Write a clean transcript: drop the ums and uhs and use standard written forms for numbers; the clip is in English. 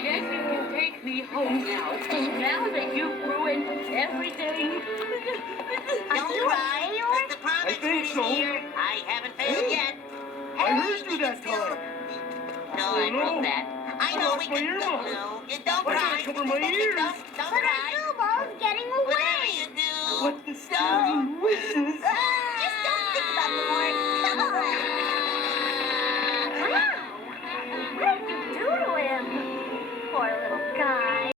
Yes, you can take me home now. Now that you've ruined everything. Don't cry. The promise think so. here. I haven't failed yet. I heard you that time. No, I broke that. I know we can. No, don't I cry. gotta cover my ears. Don't cry.